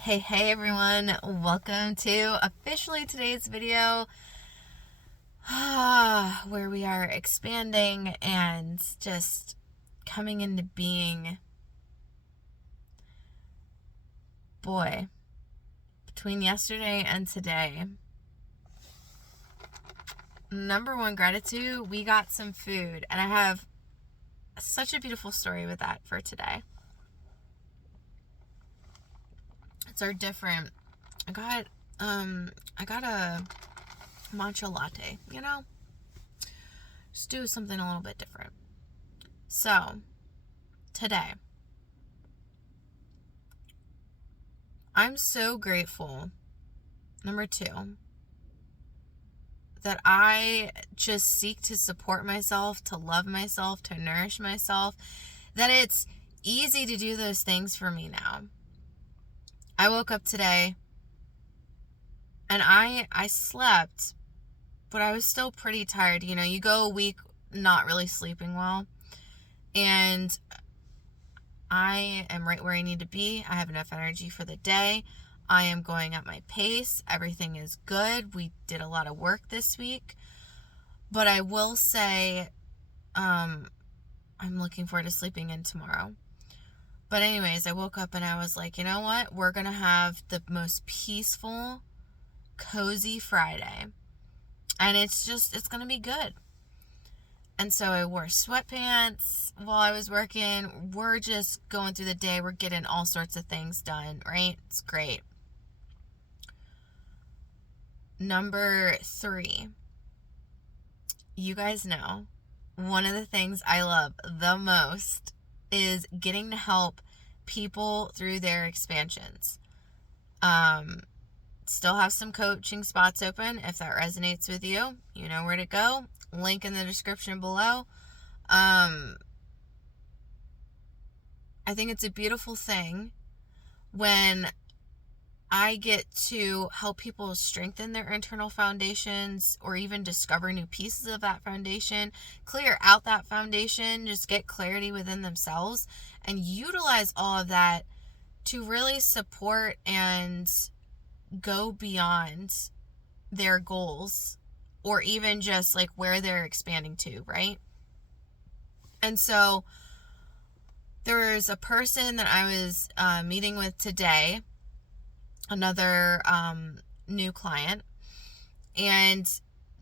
Hey everyone, welcome to officially today's video where we are expanding and just coming into being. Boy, between yesterday and today, number one, gratitude, we got some food, and I have such a beautiful story with that for today. It's our different, I got a matcha latte, just do something a little bit different. So today, I'm so grateful, number two, that I just seek to support myself, to love myself, to nourish myself, that it's easy to do those things for me now. I woke up today and I slept, but I was still pretty tired. You go a week not really sleeping well, and I am right where I need to be. I have enough energy for the day. I am going at my pace. Everything is good. We did a lot of work this week. But I will say, I'm looking forward to sleeping in tomorrow. But anyways, I woke up and I was like, you know what? We're going to have the most peaceful, cozy Friday. And it's going to be good. And so I wore sweatpants while I was working. We're just going through the day. We're getting all sorts of things done, right? It's great. Number three, you guys know, one of the things I love the most is getting to help people through their expansions. Still have some coaching spots open. If that resonates with you, you know where to go. Link in the description below. I think it's a beautiful thing when I get to help people strengthen their internal foundations, or even discover new pieces of that foundation, clear out that foundation, just get clarity within themselves, and utilize all of that to really support and go beyond their goals, or even just like where they're expanding to, right? And so there's a person that I was meeting with today, another new client, and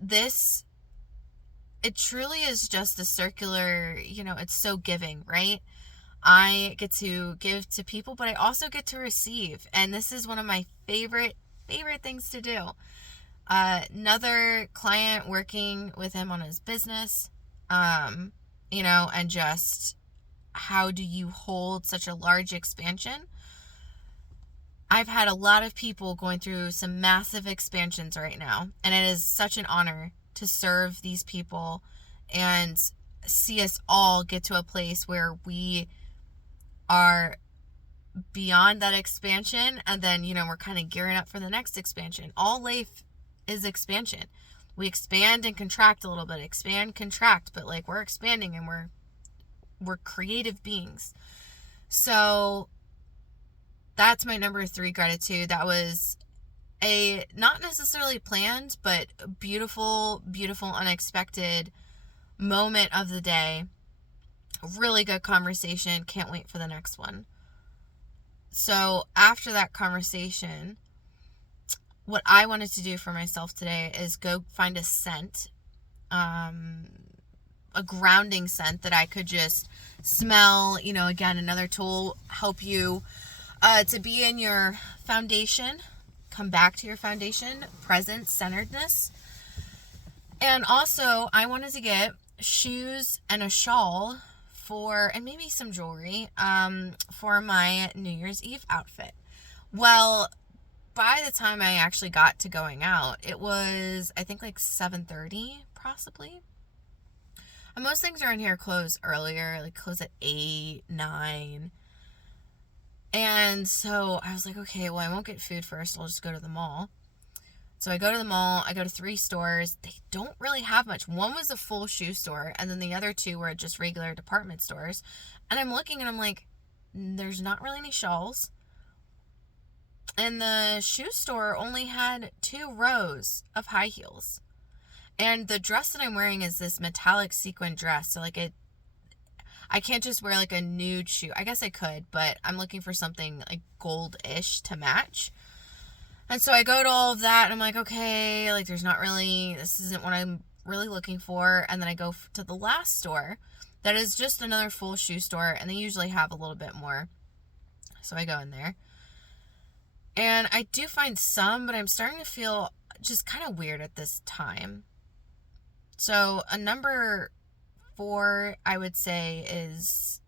it truly is just a circular, it's so giving, right? I get to give to people, but I also get to receive, and this is one of my favorite things to do. Another client, working with him on his business, and just how do you hold such a large expansion? I've had a lot of people going through some massive expansions right now, and it is such an honor to serve these people and see us all get to a place where we are beyond that expansion, and then we're kind of gearing up for the next expansion. All life is expansion. We expand and contract a little bit, expand, contract, but like we're expanding, and we're creative beings. So that's my number three gratitude. That was a not necessarily planned, but beautiful unexpected moment of the day. Really good conversation. Can't wait for the next one. So after that conversation, what I wanted to do for myself today is go find a scent, a grounding scent that I could just smell. Again, another tool, help you to be in your foundation, come back to your foundation, presence, centeredness. And also, I wanted to get shoes and a shawl and maybe some jewelry for my New Year's Eve outfit. Well, by the time I actually got to going out, it was, I think, like 7:30, possibly. And most things around here close earlier, like close at 8, 9. And so I was like, okay, well, I won't get food first. I'll just go to the mall. So I go to the mall. I go to 3 stores. They don't really have much. One was a full shoe store, and then the other 2 were just regular department stores. And I'm looking and I'm like, there's not really any shawls. And the shoe store only had 2 rows of high heels. And the dress that I'm wearing is this metallic sequin dress. So like I can't just wear like a nude shoe. I guess I could, but I'm looking for something like gold-ish to match. And so I go to all of that and I'm like, okay, like this isn't what I'm really looking for. And then I go to the last store that is just another full shoe store, and they usually have a little bit more. So I go in there and I do find some, but I'm starting to feel just kind of weird at this time. So a number 4, I would say, is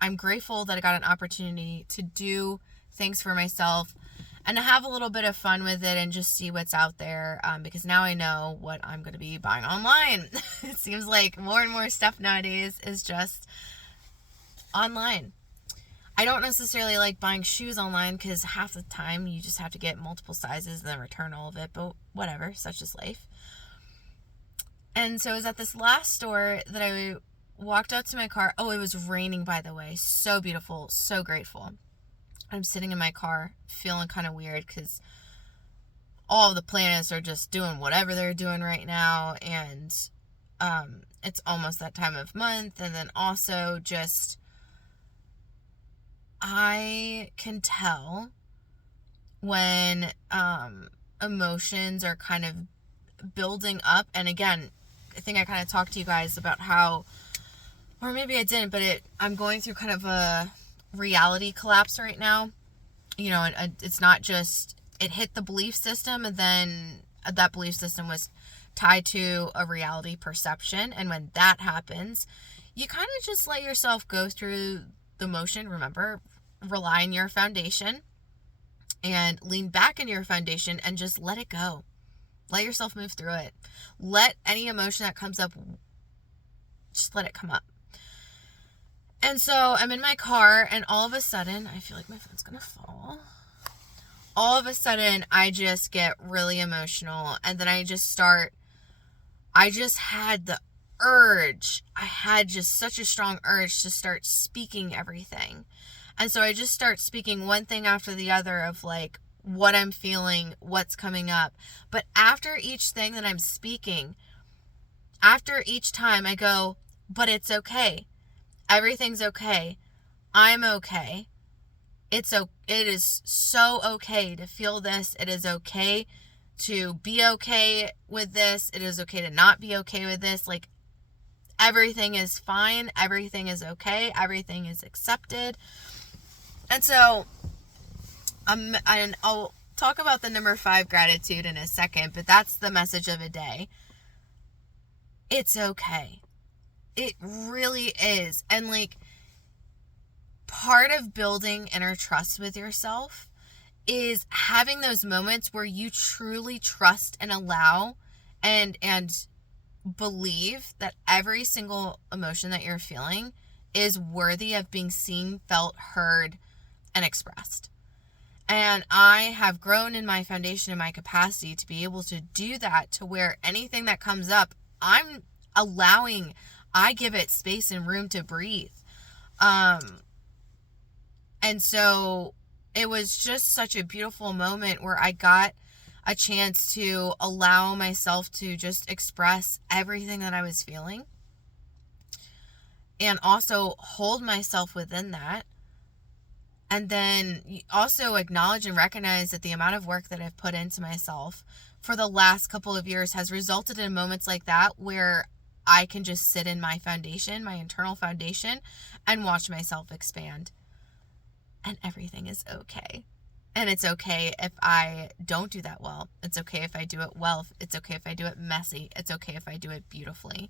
I'm grateful that I got an opportunity to do things for myself and to have a little bit of fun with it and just see what's out there, because now I know what I'm going to be buying online. It seems like more and more stuff nowadays is just online. I don't necessarily like buying shoes online because half the time you just have to get multiple sizes and then return all of it, but whatever, such is life. And so I was at this last store that I walked out to my car. Oh, it was raining, by the way. So beautiful, so grateful. I'm sitting in my car feeling kind of weird because all of the planets are just doing whatever they're doing right now. And it's almost that time of month. And then also just, I can tell when emotions are kind of building up. And again, I think I kind of talked to you guys about how, or maybe I didn't, but I'm going through kind of a reality collapse right now. You know, it's not just, it hit the belief system and then that belief system was tied to a reality perception. And when that happens, you kind of just let yourself go through the motion. Remember, rely on your foundation and lean back in your foundation and just let it go. Let yourself move through it. Let any emotion that comes up, just let it come up. And so I'm in my car and all of a sudden, I feel like my phone's going to fall. All of a sudden, I just get really emotional. And then I just had the urge. I had just such a strong urge to start speaking everything. And so I just start speaking one thing after the other of like what I'm feeling, what's coming up. But after each thing that I'm speaking, after each time I go, but it's okay. Everything's okay. I'm okay. It is so okay to feel this. It is okay to be okay with this. It is okay to not be okay with this. Like, everything is fine. Everything is okay. Everything is accepted. And so, and I'll talk about the number 5 gratitude in a second, but that's the message of the day. It's okay. It really is. And like, part of building inner trust with yourself is having those moments where you truly trust and allow and believe that every single emotion that you're feeling is worthy of being seen, felt, heard, and expressed. And I have grown in my foundation and my capacity to be able to do that, to where anything that comes up, I give it space and room to breathe. And so it was just such a beautiful moment where I got a chance to allow myself to just express everything that I was feeling and also hold myself within that. And then also acknowledge and recognize that the amount of work that I've put into myself for the last couple of years has resulted in moments like that where I can just sit in my foundation, my internal foundation, and watch myself expand. And everything is okay. And it's okay if I don't do that well. It's okay if I do it well. It's okay if I do it messy. It's okay if I do it beautifully.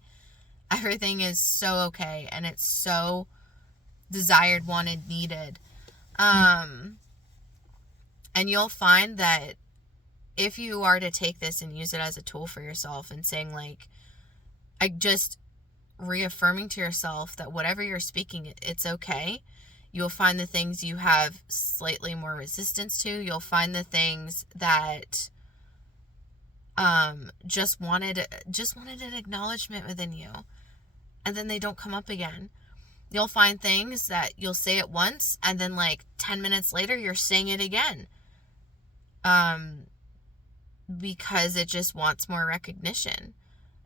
Everything is so okay. And it's so desired, wanted, needed. And you'll find that if you are to take this and use it as a tool for yourself and saying like, just reaffirming to yourself that whatever you're speaking, it's okay. You'll find the things you have slightly more resistance to. You'll find the things that just wanted an acknowledgement within you, and then they don't come up again. You'll find things that you'll say it once, and then like 10 minutes later, you're saying it again. because it just wants more recognition.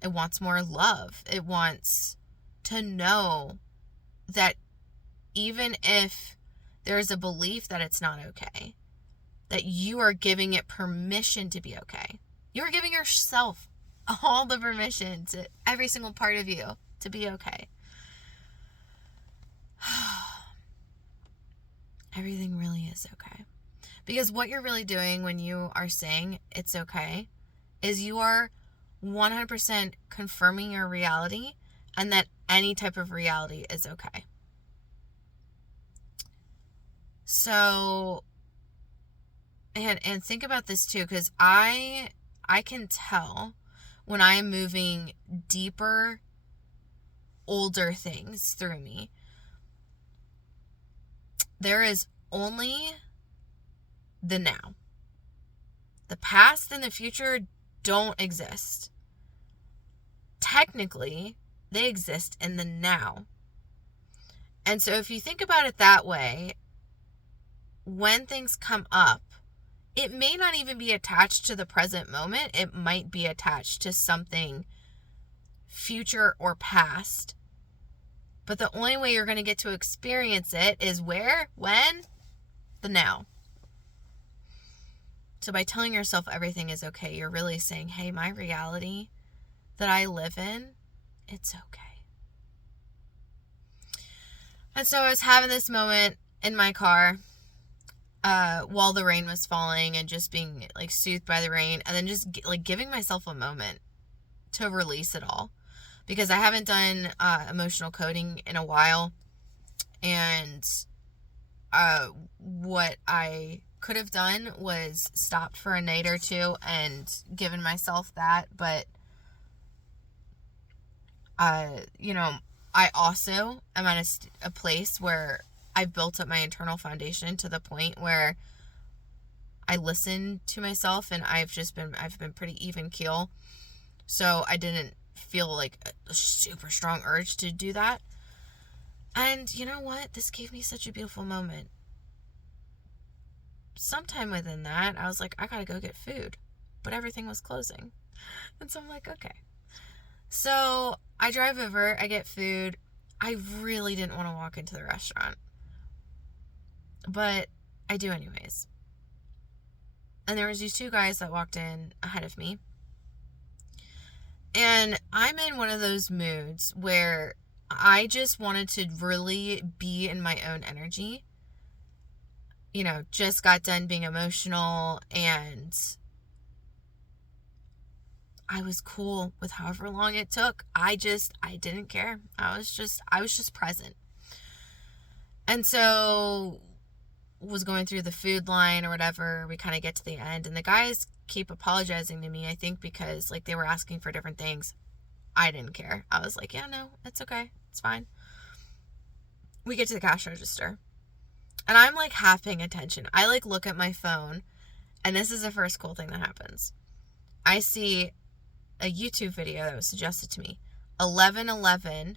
It wants more love. It wants to know that even if there's a belief that it's not okay, that you are giving it permission to be okay. You are giving yourself all the permission to every single part of you to be okay. Everything really is okay. Because what you're really doing when you are saying it's okay is you are 100% confirming your reality and that any type of reality is okay. So, and think about this too, because I can tell when I'm moving deeper, older things through me. There is only the now. The past and the future don't exist. Technically, they exist in the now. And so if you think about it that way, when things come up, it may not even be attached to the present moment. It might be attached to something future or past. But the only way you're going to get to experience it is where? When? The now. So by telling yourself everything is okay, you're really saying, hey, my reality that I live in, it's okay. And so I was having this moment in my car while the rain was falling and just being like soothed by the rain, and then just like giving myself a moment to release it all, because I haven't done emotional coding in a while, and what I could have done was stopped for a night or two and given myself that, but I also am at a place where I've built up my internal foundation to the point where I listen to myself, and I've been pretty even keel. So I didn't feel like a super strong urge to do that. And you know what? This gave me such a beautiful moment. Sometime within that, I was like, I gotta go get food. But everything was closing. And so I'm like, okay. So I drive over, I get food. I really didn't want to walk into the restaurant, but I do anyways. And there was these two guys that walked in ahead of me. And I'm in one of those moods where I just wanted to really be in my own energy. You know, just got done being emotional, and I was cool with however long it took. I didn't care. I was just present. And so was going through the food line or whatever. We kind of get to the end, and the guys keep apologizing to me, I think because like they were asking for different things. I didn't care. I was like, yeah, no, it's okay. It's fine. We get to the cash register, and I'm like half paying attention. I like look at my phone, and this is the first cool thing that happens. I see a YouTube video that was suggested to me. 11:11.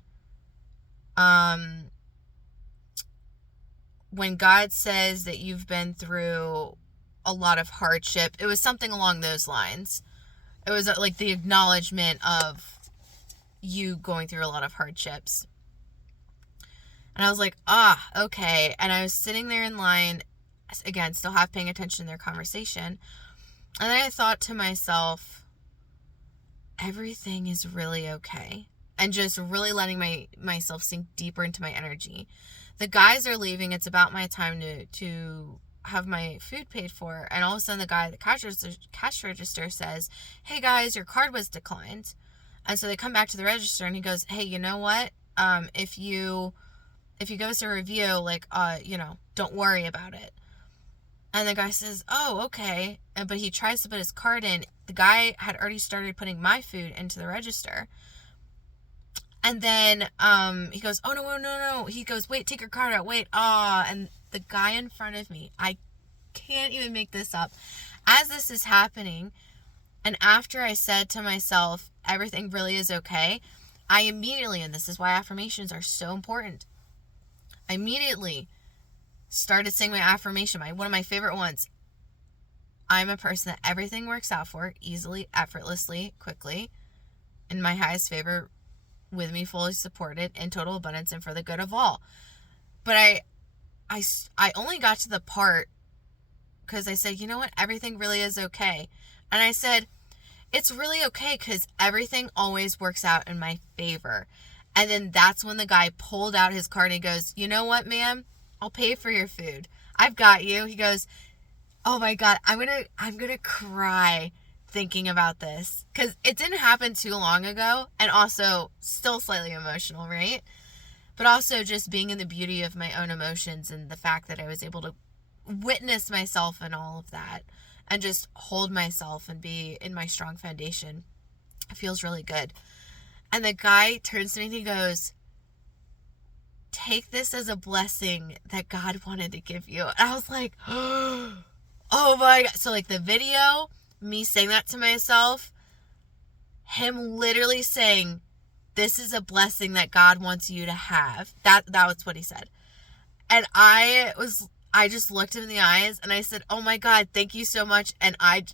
When God says that you've been through a lot of hardship, it was something along those lines. It was like the acknowledgement of you going through a lot of hardships. And I was like, okay. And I was sitting there in line, again, still half paying attention to their conversation. And then I thought to myself, everything is really okay. And just really letting myself sink deeper into my energy. The guys are leaving. It's about my time to have my food paid for. And all of a sudden the guy at the cash register says, hey guys, your card was declined. And so they come back to the register, and he goes, hey, you know what? If you give us a review, like, don't worry about it. And the guy says, oh, okay. But he tries to put his card in. The guy had already started putting my food into the register. And then he goes, oh, no. He goes, wait, take your card out. Wait. And the guy in front of me, I can't even make this up. As this is happening, and after I said to myself, everything really is okay, I immediately, and this is why affirmations are so important, I immediately started saying my affirmation, one of my favorite ones. I'm a person that everything works out for easily, effortlessly, quickly, in my highest favor, with me fully supported, in total abundance, and for the good of all. But I only got to the part because I said, you know what, everything really is okay. And I said, it's really okay because everything always works out in my favor. And then that's when the guy pulled out his card and he goes, you know what, ma'am? I'll pay for your food. I've got you. He goes, oh my God, I'm gonna cry thinking about this. Because it didn't happen too long ago. And also still slightly emotional, right? But also just being in the beauty of my own emotions and the fact that I was able to witness myself and all of that and just hold myself and be in my strong foundation. It feels really good. And the guy turns to me and he goes, take this as a blessing that God wanted to give you. And I was like, oh my God. So like the video, me saying that to myself, him literally saying, this is a blessing that God wants you to have. That was what he said. And I just looked him in the eyes and I said, oh my God, thank you so much. And I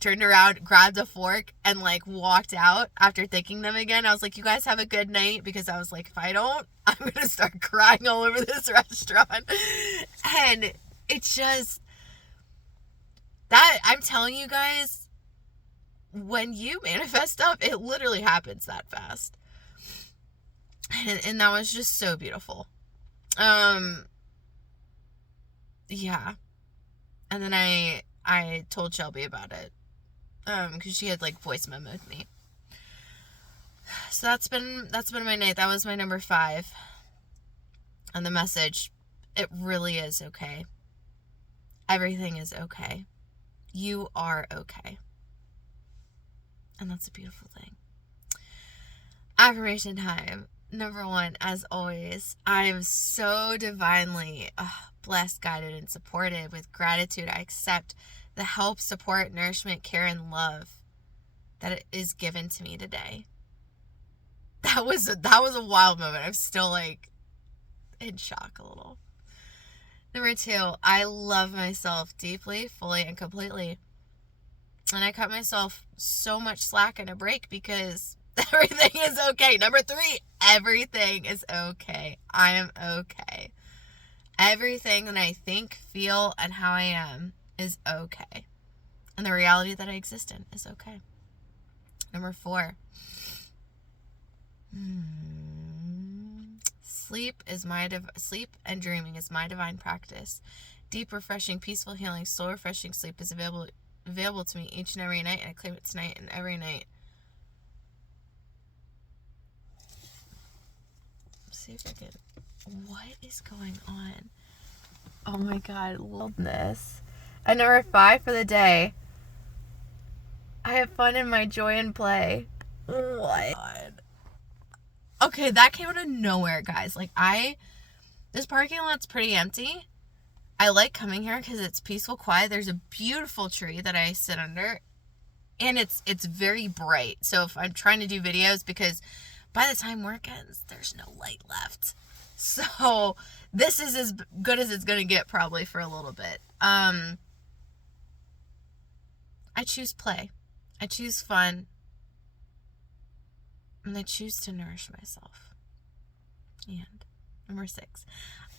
turned around, grabbed a fork, and like walked out after thanking them again. I was like, you guys have a good night, because I was like, if I don't, I'm going to start crying all over this restaurant. And it's just that, I'm telling you guys, when you manifest stuff, it literally happens that fast. And that was just so beautiful. Yeah. And then I told Shelby about it. Because she had like voice memoed me. So that's been my night. That was my number 5. And the message, it really is okay. Everything is okay. You are okay. And that's a beautiful thing. Affirmation time. Number 1, as always, I am so divinely blessed, guided, and supported. With gratitude, I accept the help, support, nourishment, care, and love that is given to me today. That was a wild moment. I'm still like in shock a little. Number 2, I love myself deeply, fully, and completely. And I cut myself so much slack and a break because everything is okay. Number 3, everything is okay. I am okay. Everything that I think, feel, and how I am is okay. And the reality that I exist in is okay. Number 4, sleep and dreaming is my divine practice. Deep, refreshing, peaceful, healing, soul refreshing sleep is available to me each and every night, and I claim it tonight and every night. Let's see if I can. What is going on? Oh my God, wildness. And number 5 for the day, I have fun in my joy and play. What? Okay, that came out of nowhere, guys. Like, this parking lot's pretty empty. I like coming here because it's peaceful, quiet. There's a beautiful tree that I sit under, and it's very bright. So if I'm trying to do videos, because by the time work ends, there's no light left. So this is as good as it's going to get probably for a little bit. I choose play. I choose fun. And I choose to nourish myself. And number 6,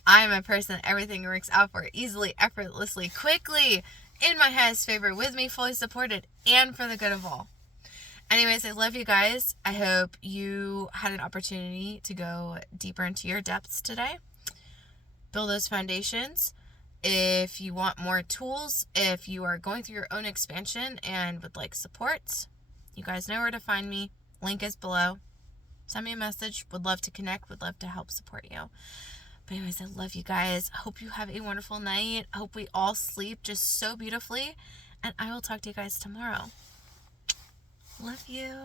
I'm a person that everything works out for easily, effortlessly, quickly, in my highest favor, with me fully supported, and for the good of all. Anyways, I love you guys. I hope you had an opportunity to go deeper into your depths today. Build those foundations. If you want more tools, if you are going through your own expansion and would like support, you guys know where to find me. Link is below. Send me a message. Would love to connect. Would love to help support you. But anyways, I love you guys. Hope you have a wonderful night. Hope we all sleep just so beautifully. And I will talk to you guys tomorrow. Love you.